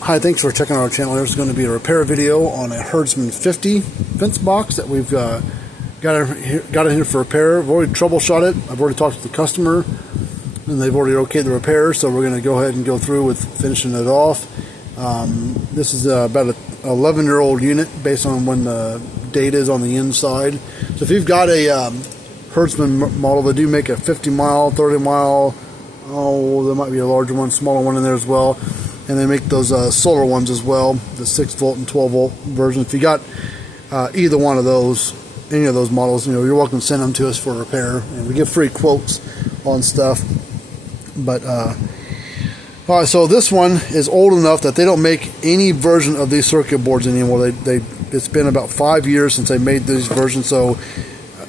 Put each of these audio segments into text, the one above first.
Hi, thanks for checking out our channel. There's going to be a repair video on a Herdsman 50 fence box that we've got in here for repair. I've already troubleshot it. I've already talked to the customer, and they've already okayed the repair, so we're going to go ahead and go through with finishing it off. This is about an 11-year-old unit based on when the date is on the inside. So if you've got a Herdsman model, they do make a 50 mile, 30 mile, there might be a larger one, smaller one in there as well. And they make those solar ones as well, the 6 volt and 12 volt version. If you got either one of those, any of those models, you're welcome to send them to us for repair. And we give free quotes on stuff. But all right, so this one is old enough that they don't make any version of these circuit boards anymore. It's been about 5 years since they made these versions. So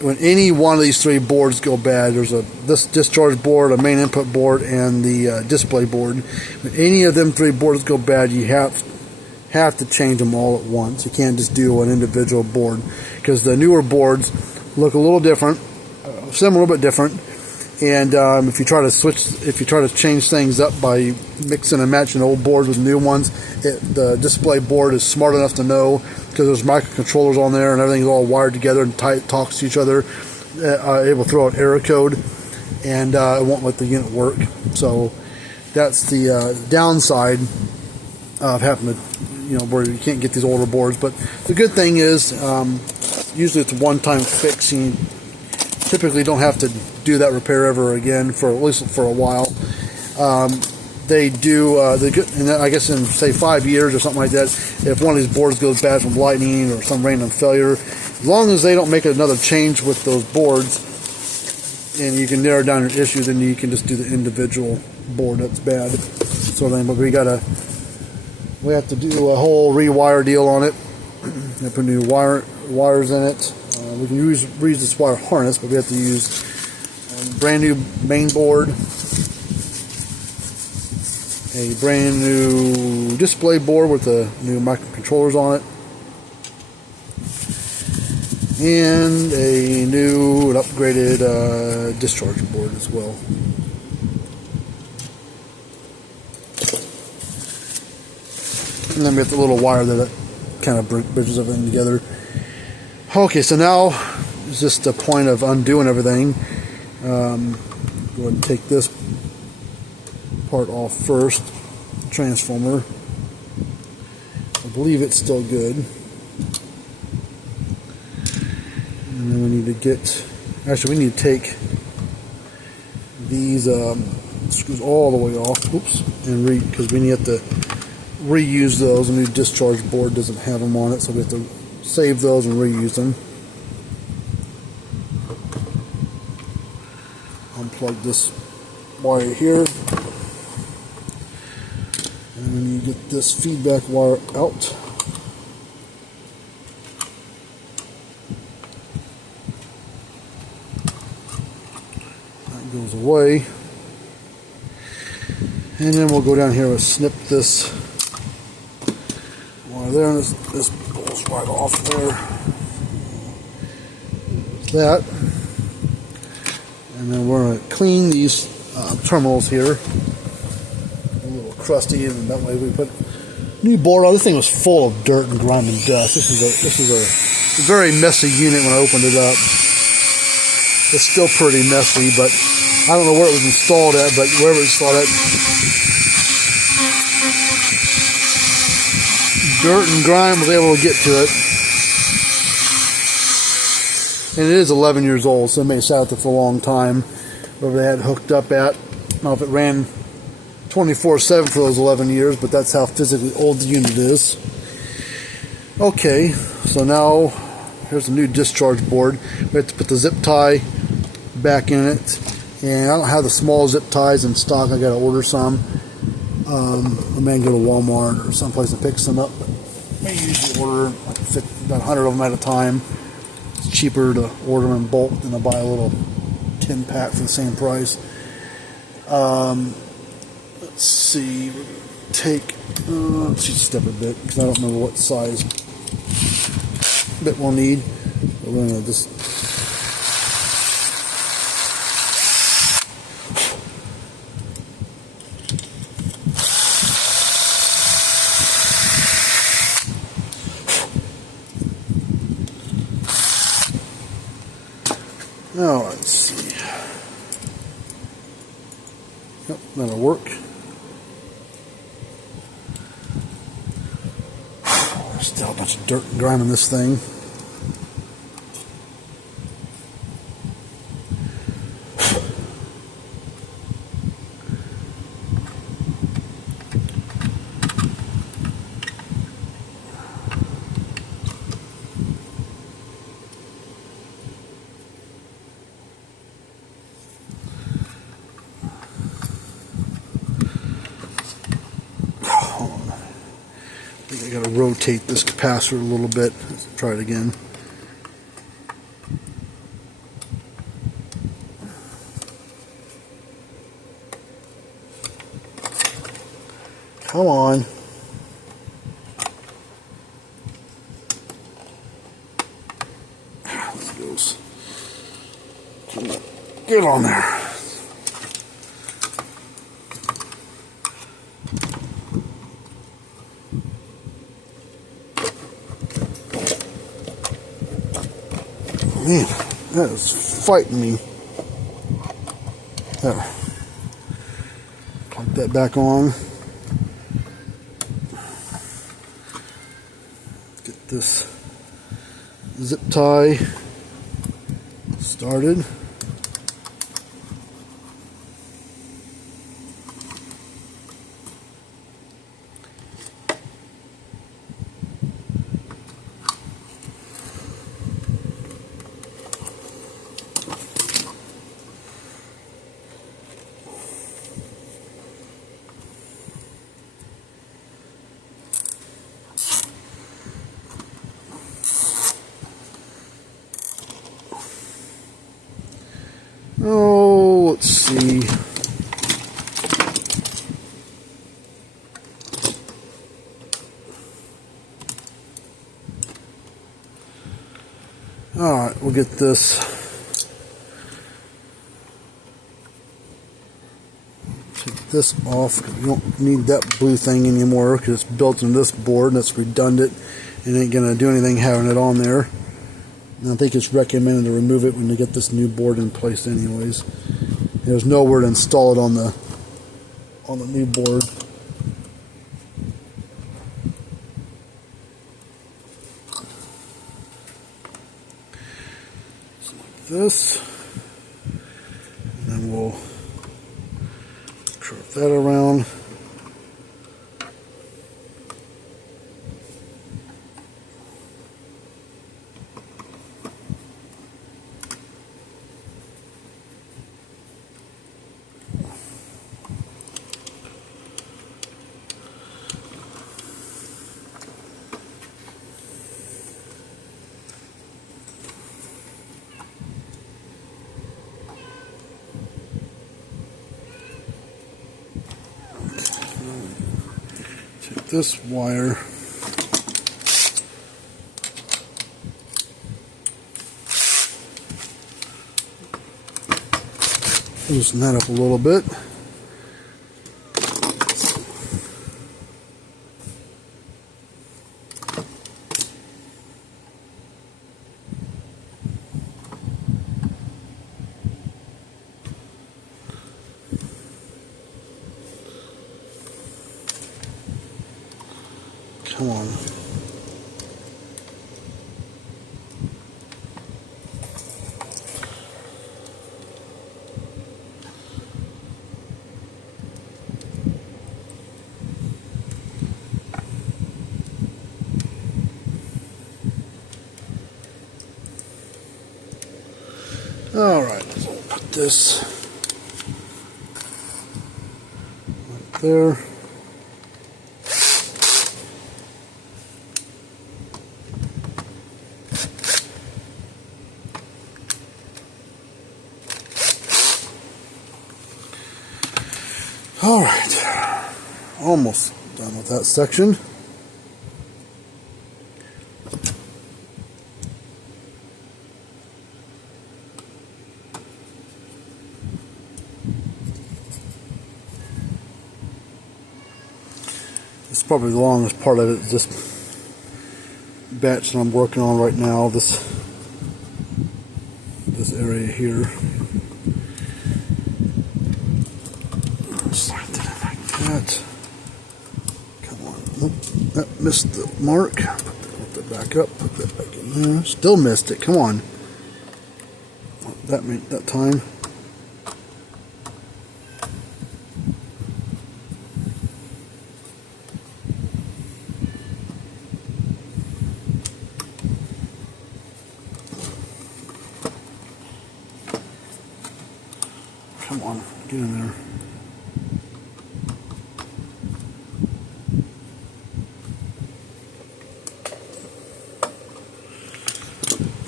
when any one of these three boards go bad, there's this discharge board, a main input board, and the display board. When any of them three boards go bad, you have to change them all at once. You can't just do an individual board, because the newer boards look a little different, similar but different. And if you try to change things up by mixing and matching old boards with new ones, the display board is smart enough to know, because there's microcontrollers on there and everything's all wired together and talks to each other, able to throw out error code, and it won't let the unit work. So that's the downside of having to, where you can't get these older boards. But the good thing is, usually it's a one-time fix. You typically don't have to do that repair ever again, for at least for a while. They do, and I guess in say 5 years or something like that, if one of these boards goes bad from lightning or some random failure, as long as they don't make another change with those boards and you can narrow down your issue, then you can just do the individual board that's bad. So then, but we have to do a whole rewire deal on it. We have to put new wires in it. We can reuse this wire harness, but we have to use a brand new main board, a brand new display board with the new microcontrollers on it, and a new and upgraded discharge board as well. And then we have the little wire that kind of bridges everything together. Okay, so now it's just the point of undoing everything. Go ahead and take this part off first. Transformer. I believe it's still good. And then we need to we need to take these screws all the way off. Oops, and because we need to reuse those. A new discharge board doesn't have them on it, so we have to save those and reuse them. Unplug this wire here, and then you get this feedback wire out. That goes away, and then we'll go down here and snip this wire there, and this pulls right off there. That. And then we're going to clean these terminals here. A little crusty, and that way we put new board on. This thing was full of dirt and grime and dust. This is a very messy unit when I opened it up. It's still pretty messy, but I don't know where it was installed at, but wherever it's installed at, dirt and grime was able to get to it. And it is 11 years old, so it may have sat out there for a long time. Wherever they had it hooked up at. I don't know if it ran 24/7 for those 11 years, but that's how physically old the unit is. Okay, so now here's a new discharge board. We have to put the zip tie back in it. And I don't have the small zip ties in stock. I got to order some. I may go to Walmart or someplace and pick some up. I may usually order about 100 of them at a time. It's cheaper to order them in bulk than to buy a little 10 pack for the same price. Let's see. Let's just step a bit, because I don't remember what size bit we'll need. But we're going to just Alright, let's see. Yep, that'll work. Still a bunch of dirt and grime in this thing. I think I gotta rotate this capacitor a little bit. Let's try it again. Come on. There it goes. Come on. Get on there. Man, that is fighting me. There. Plug that back on. Get this zip tie started. Oh, let's see. All right, we'll get this. Take this off. We don't need that blue thing anymore because it's built into this board and it's redundant. It ain't gonna do anything having it on there. And I think it's recommended to remove it when you get this new board in place anyways. There's nowhere to install it on the new board. So like this. And then we'll curve that around. Take this wire, loosen that up a little bit. Come on. All right, so we'll put this right there. All right, almost done with that section. It's probably the longest part of it, this batch that I'm working on right now, this this area here. Slide that in like that. Come on. Oop, that missed the mark. Put that back up. Put that back in there. Still missed it. Come on. That made that time. Come on, get in there.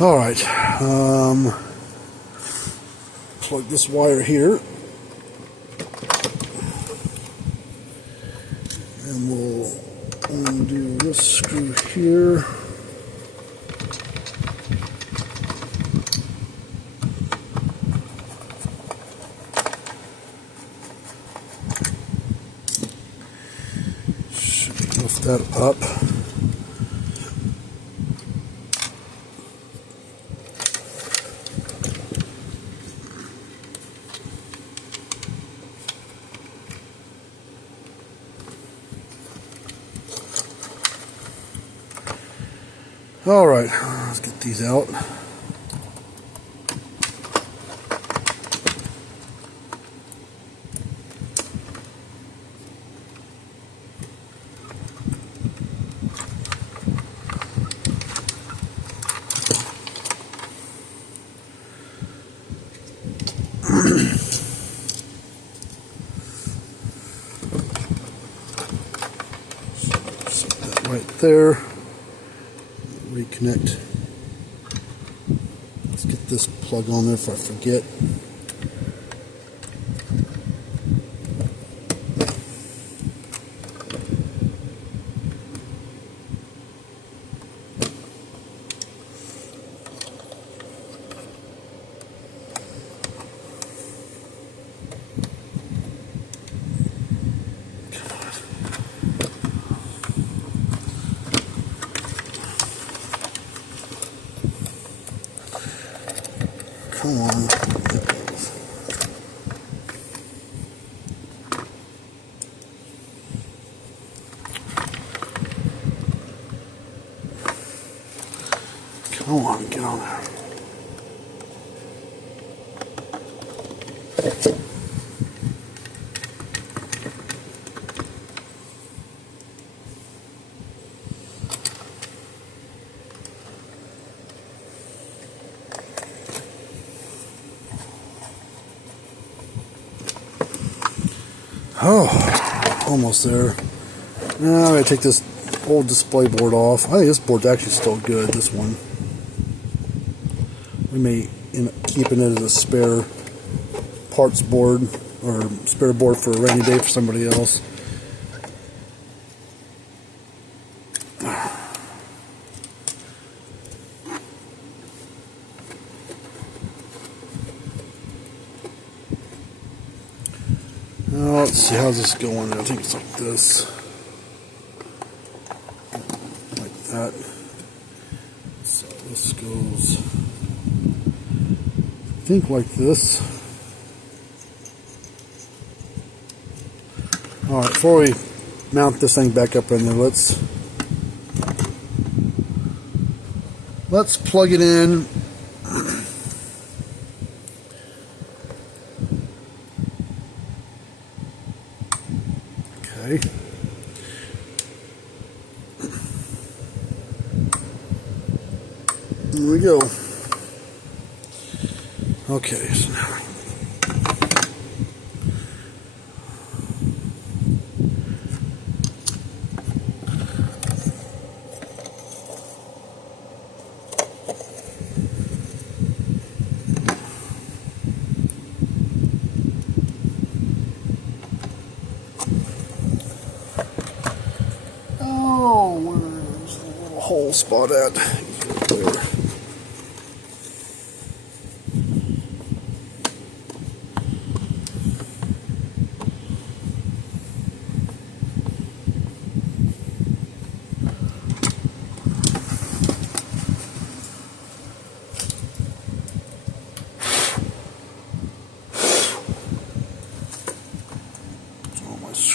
All right, plug this wire here, and we'll undo this screw here. Lift that up. All right, let's get these out. Set that right there. Reconnect. Let's get this plug on there if I forget. Come on. Come on, get on there. Oh, almost there. Now I'm going to take this old display board off. I think this board's actually still good, this one. We may end up keeping it as a spare parts board or spare board for a rainy day for somebody else. Now, let's see, how's this going? I think it's like this. Like that. So this goes, I think, like this. Alright, before we mount this thing back up in there, let's plug it in. Okay. There we go. Okay, so now where's the little hole spot at? There.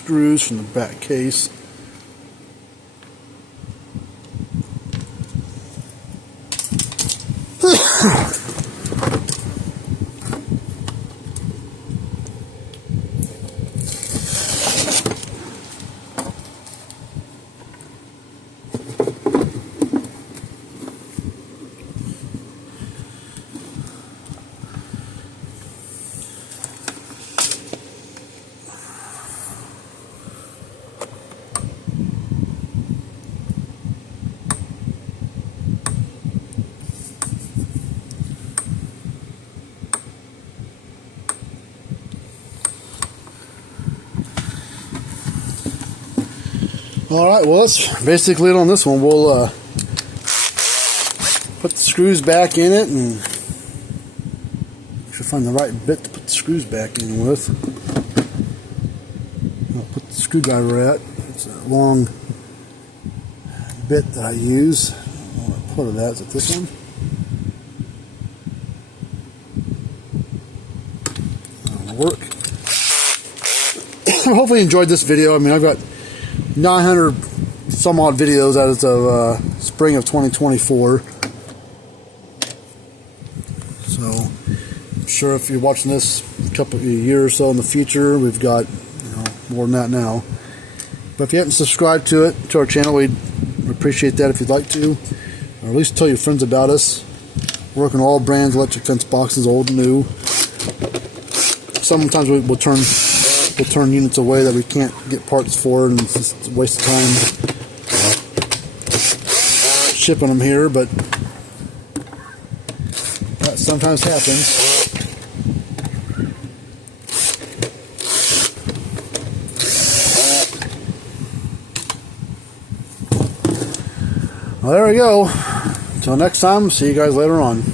screws from the back case. Alright, well that's basically it on this one. We'll put the screws back in it, and should find the right bit to put the screws back in with. I'll put the screwdriver at. It's a long bit that I use. What part of that? Is it this one? That'll work. Hopefully you enjoyed this video. I mean, I've got 900 some odd videos as of spring of 2024. So I'm sure if you're watching this a couple of years or so in the future, we've got more than that now. But if you haven't subscribed to our channel, we'd appreciate that if you'd like to, or at least tell your friends about us. We're working all brands, electric fence boxes, old and new. Sometimes we'll turn units away that we can't get parts for, and it's just a waste of time shipping them here, but that sometimes happens. Well, there we go. Until next time, see you guys later on.